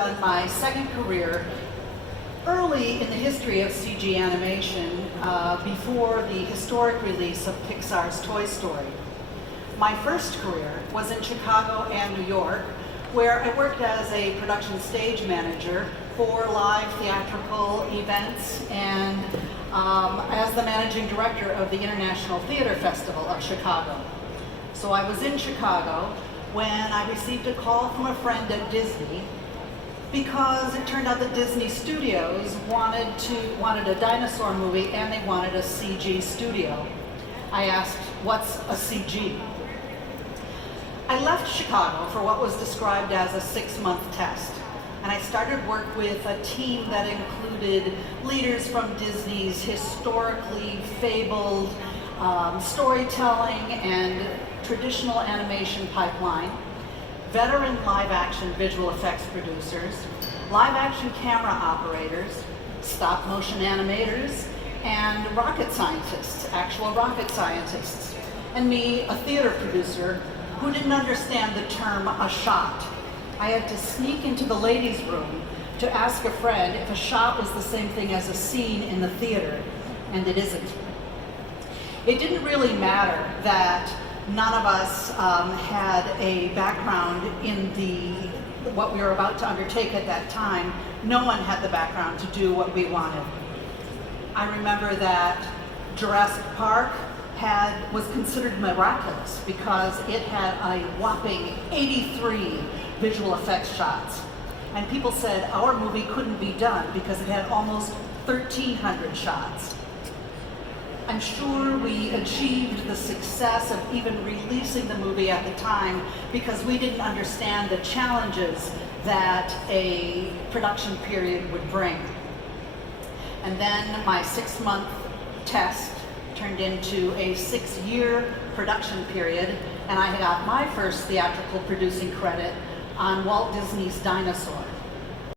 On my second career, early in the history of CG animation, before the historic release of Pixar's Toy Story. My first career was in Chicago and New York, where I worked as a production stage manager for live theatrical events and as the managing director of the International Theater Festival of Chicago. So I was in Chicago when I received a call from a friend at Disney, because it turned out that Disney Studios wanted a dinosaur movie and they wanted a CG studio. I asked, what's a CG? I left Chicago for what was described as a 6-month test, and I started work with a team that included leaders from Disney's historically fabled storytelling and traditional animation pipeline, veteran live-action visual effects producers, live-action camera operators, stop-motion animators, and rocket scientists, actual rocket scientists, and me, a theater producer who didn't understand the term a shot. I had to sneak into the ladies' room to ask a friend if a shot was the same thing as a scene in the theater, and it isn't. It didn't really matter that none of us had a background in what we were about to undertake at that time. No one had the background to do what we wanted. I remember that Jurassic Park was considered miraculous because it had a whopping 83 visual effects shots. And people said our movie couldn't be done because it had almost 1,300 shots. I'm sure we achieved the success of even releasing the movie at the time because we didn't understand the challenges that a production period would bring. And then my 6-month test turned into a 6-year production period, and I got my first theatrical producing credit on Walt Disney's Dinosaur.